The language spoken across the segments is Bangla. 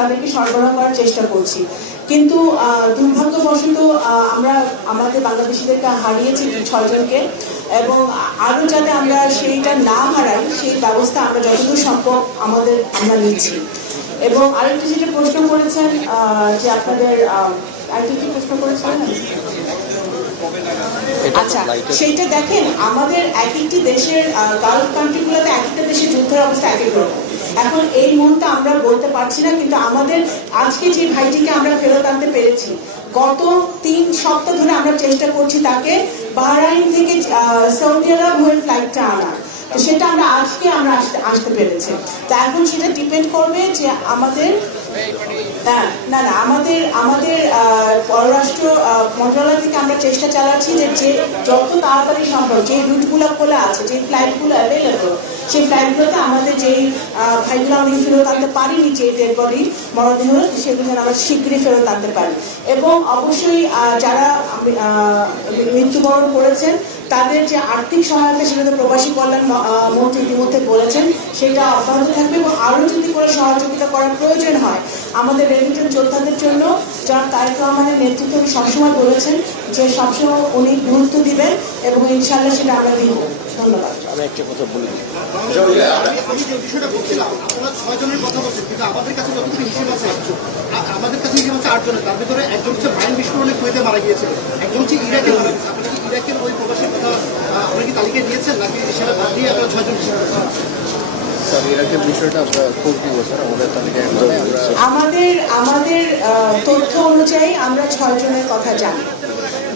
তাদেরকে সরবরাহ করার চেষ্টা করছি। কিন্তু দুর্ভাগ্যবশত আমরা আমাদের বাংলাদেশিদেরকে হারিয়েছি 6 জনকে, এবং আরও যাতে আমরা সেইটা না হারাই সেই ব্যবস্থা আমরা যতদূর সম্ভব আমরা নিচ্ছি। এবং আরেকটা যেটা প্রশ্ন করেছেন যে আপনাদের আরেকটা কি প্রশ্ন করেছিলেন, আচ্ছা সেইটা দেখেন, আমাদের এক একটি দেশের গালফ কান্ট্রিগুলোতে এক একটা দেশের যুদ্ধের অবস্থা এক এক রকম। এখন এই মুহূর্তে আমরা বলতে পারছি না, কিন্তু আমাদের আজকে যে ভাইটিকে আমরা ফেরত আনতে পেরেছি, গত 3 সপ্তাহ ধরে আমরা চেষ্টা করছি তাকে বাহরাইন থেকে সৌদি আরব হয়ে ফ্লাইটটা আনার। তো সেটা আজকে আমরা আসতে পেরেছি। তো এখন সেটা ডিপেন্ড করবে যে আমাদের আমাদের পররাষ্ট্র মন্ত্রণালয় থেকে আমরা চেষ্টা চালাচ্ছি যে যত তাড়াতাড়ি সম্ভব যে রুটগুলো খোলা আছে, যে ফ্লাইটগুলো অ্যাভেলেবল, সেই ফ্লাইটগুলোতে আমাদের যেই ভাইগুলো আমাদের ফেরত আনতে পারিনি, যে ডেড বডি মরদেহ, সেগুলো যেন আমরা শীঘ্রই ফেরত আনতে পারি। এবং অবশ্যই যারা মৃত্যুবরণ করেছেন তাদের যে আর্থিক সহায়তা, সেটা তো প্রবাসী কল্যাণ মন্ত্রী ইতিমধ্যে বলেছেন, সেটা অব্যাহত থাকবে। এবং আরও যদি করে সহযোগিতা করার প্রয়োজন হয় আমাদের রেমিটেন্স যোদ্ধাদের জন্য, যারা তারেক রহমানের নেতৃত্বে উনি সবসময় বলেছেন যে সবসময় উনি গুরুত্ব দিবেন, এবং ইনশাআল্লাহ সেটা আমরা দিব। ধন্যবাদ। আমি একটা কথা বলি, আমি যে বিষয়টা বলছিলাম, আপনারা 6 জনের কথা বলছেন, কিন্তু আমাদের কাছে যতটুকু হিসেব আছে, আমাদের কাছে হিসেব আছে 8 জনের। তার ভিতরে একজন হচ্ছে মাইন বিস্ফোরণে কুয়েতে মারা গিয়েছিল, একজন হচ্ছে ইরাকে মারা গেছে। আপনারা কি ইরাকের ওই প্রবাসীর কথা আপনারা কি তালিকায় দিয়েছেন, নাকি সেটা বাদ দিয়ে আপনারা 6 জন হিসেব করেছেন? স্যার ইরাকের বিষয়টা আমরা খোঁজ দিব স্যার, আমাদের তালিকায় আমাদের তথ্য অনুযায়ী আমরা 6 জনের কথা জানি।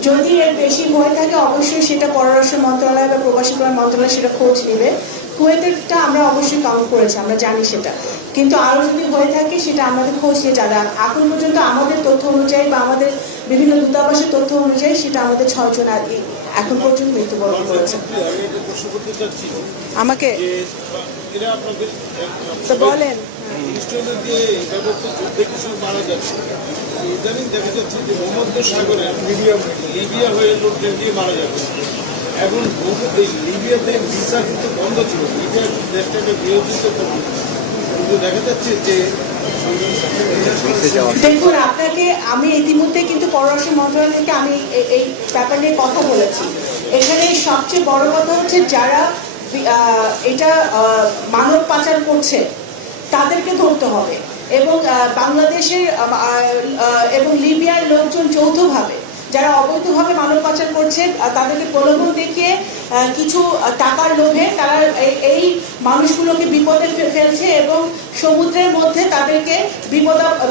যদি এর বেশি হয়ে থাকে অবশ্যই সেটা পররাষ্ট্র মন্ত্রণালয় বা প্রবাসী কল্যাণ মন্ত্রণালয় সেটা খোঁজ নেবে। কুয়েতেরটা আমরা অবশ্যই কাউন্ট করেছি, আমরা জানি সেটা, কিন্তু আরও যদি হয়ে থাকে সেটা আমাদের খোঁজ নিয়ে যারা এখন পর্যন্ত আমাদের তথ্য অনুযায়ী বা আমাদের বিভিন্ন দূতাবাসের তথ্য অনুযায়ী সেটা আমাদের 6 জন এখন পর্যন্ত মৃত্যুবরণ করেছে। আমাকে তো বলেন, ইদানিং দেখা যাচ্ছে যে ভূমধ্যসাগরে লিবিয়া হয়ে লোকদের দিয়ে মারা যাচ্ছে। এখন লিবিয়াতে ভিসা কিন্তু বন্ধ ছিল, লিবিয়ার দেশটাকে গৃহযুদ্ধ করবে, কিন্তু দেখা যাচ্ছে যে দেখুন, আপনাকে আমি ইতিমধ্যে কিন্তু পররাষ্ট্র মন্ত্রণালয়কে আমি এই ব্যাপার নিয়ে কথা বলেছি। এখানে সবচেয়ে বড় কথা হচ্ছে যারা এটা মানব পাচার করছে তাদেরকে ধরতে হবে, এবং বাংলাদেশের এবং লিবিয়ার লোকজন যৌথভাবে যারা অবৈধভাবে মানব পাচার করছে তাদেরকে প্রলোভন দেখিয়ে কিছু টাকার লোভে তারা এই মানুষগুলোকে বিপদে ফেলছে, এবং সমুদ্রের মধ্যে তাদেরকে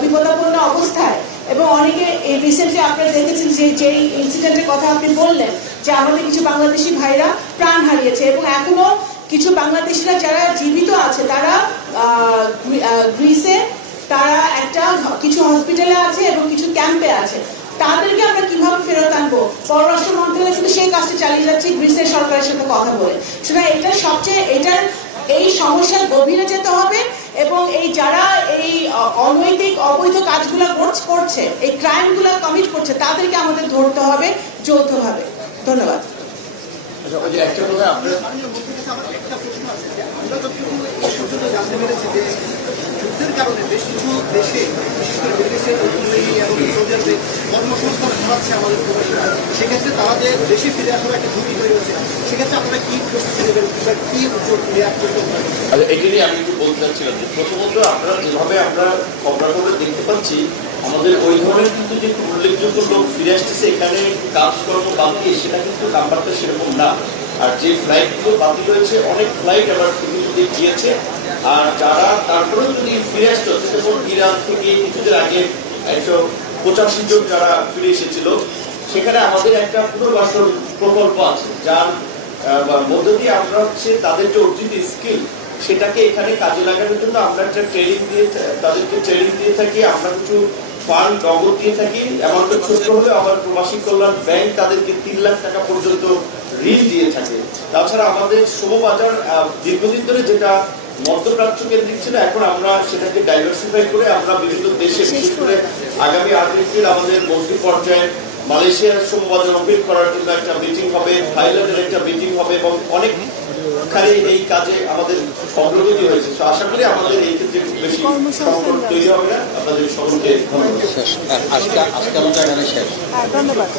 বিপদাপন্ন অবস্থায়। এবং অনেকে রিসেন্টলি আপনারা দেখেছেন যে যেই ইনসিডেন্টের কথা আপনি বললেন, যে আমাদের কিছু বাংলাদেশি ভাইরা প্রাণ হারিয়েছে, এবং এখনো কিছু বাংলাদেশিরা যারা জীবিত আছে তারা গ্রিসে, তারা কিছু হসপিটালে আছে এবং কিছু ক্যাম্পে আছে। তাদেরকে আমরা কিভাবে ফেরত আনবো? পররাষ্ট্র মন্ত্রণালয় শুধু সেই কাজটা চালিয়ে যাচ্ছে গ্রিসের সরকারের সাথে কথা বলে। সুতরাং এই সমস্যার গভীরে যেতে হবে, এবং এই যারা এই অনৈতিক অবৈধ কাজগুলো করছে, এই ক্রাইমগুলো কমিট করছে, তাদেরকে আমাদের ধরতে হবে যৌথভাবে। ধন্যবাদ। যুদ্ধের কারণে বেশ কিছু দেশে, বিশেষ করে বিদেশের এবং সৌদি আরবে কর্মসংস্থান হারাচ্ছে আমাদের প্রবাসীরা। সেক্ষেত্রে তারা যে দেশে ফিরে আসার একটা ঝুঁকি তৈরি হচ্ছে, সেক্ষেত্রে আপনারা কি প্রস্তুতি নেবেন, কি উদ্যোগ নেওয়া করতে পারেন? আচ্ছা, এটা নিয়ে আমি একটু বলতে চাচ্ছিলাম যে প্রথমত আমরা যেভাবে আমরা খবরাখবর দেখতে পাচ্ছি, আমাদের ওই ধরনের কিন্তু যে উল্লেখযোগ্য লোক ফিরে আসতেছে এখানে কাজকর্ম বাদ দিয়ে, সেটা কিন্তু নাম্বারটা সেরকম না। আর যে ফ্লাইটগুলো বাতিল হয়েছে, অনেক ফ্লাইট আবার পৃথিবীতে গিয়েছে। আর যারা তারপরেও যদি ফিরে আসতে হচ্ছে, যেমন ইরান থেকে কিছুদিন আগে 185 জন যারা ফিরে এসেছিল, সেখানে আমাদের একটা পুনর্বাসন প্রকল্প আছে, যার মধ্য দিয়ে আমরা তাদের যে অর্জিত স্কিল সেটাকে এখানে কাজে লাগানোর জন্য আমরা একটা তাদেরকে ট্রেনিং দিয়ে থাকি। আমরা কিছু ফান্ড নগদ দিয়ে থাকি, এমনটা ছোট হলে আমার প্রবাসী কল্যাণ ব্যাংক তাদেরকে 3 লাখ টাকা পর্যন্ত ঋণ দিয়ে থাকে। তাছাড়া আমাদের শ্রমবাজার দীর্ঘদিন ধরে যেটা মধ্যপ্রাচ্য কেন্দ্রিক ছিল, এখন আমরা সেটাকে ডাইভার্সিফাই করে আমরা বিভিন্ন দেশে, বিশেষ করে আগামী 8 এপ্রিল আমাদের মন্ত্রী পর্যায়ে মালয়েশিয়ার শ্রমবাজার ওপেন করার জন্য একটা মিটিং হবে, থাইল্যান্ডের একটা মিটিং হবে, এবং অনেক খালি এই কাজে আমাদের অগ্রগতি হয়েছে। তো আশা করি আমাদের এই ক্ষেত্রে খুব বেশি সংকট তৈরি হবে না। আপনাদের সকলকে ধন্যবাদ। আজকে আমাদের এখানে শেষ। ধন্যবাদ।